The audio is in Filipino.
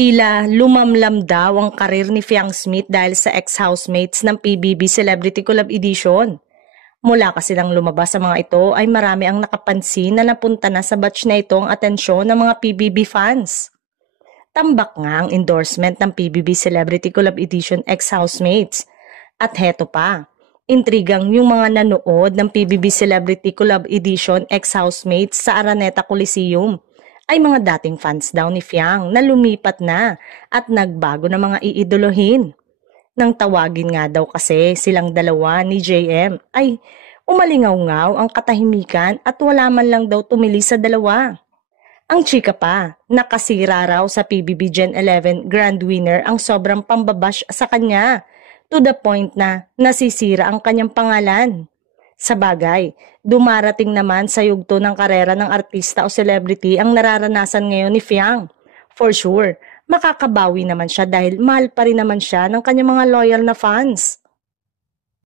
Tila lumamlam daw ang karir ni Fiang Smith dahil sa ex-housemates ng PBB Celebrity Collab Edition. Mula kasi lang lumabas sa mga ito ay marami ang nakapansin na napunta na sa batch na ito ang atensyon ng mga PBB fans. Tambak nga ang endorsement ng PBB Celebrity Collab Edition ex-housemates. At heto pa, intrigang yung mga nanood ng PBB Celebrity Collab Edition ex-housemates sa Araneta Coliseum ay mga dating fans daw ni Fiang na lumipat na at nagbago na mga iidolohin. Nang tawagin nga daw kasi silang dalawa ni JM ay umalingaw-ngaw ang katahimikan at wala man lang daw tumili sa dalawa. Ang chika pa, nakasira raw sa PBB Gen 11 Grand Winner ang sobrang pambabash sa kanya to the point na nasisira ang kanyang pangalan. Sa bagay, dumarating naman sa yugto ng karera ng artista o celebrity ang nararanasan ngayon ni Fiang. For sure, makakabawi naman siya dahil mahal pa rin naman siya ng kanyang mga loyal na fans.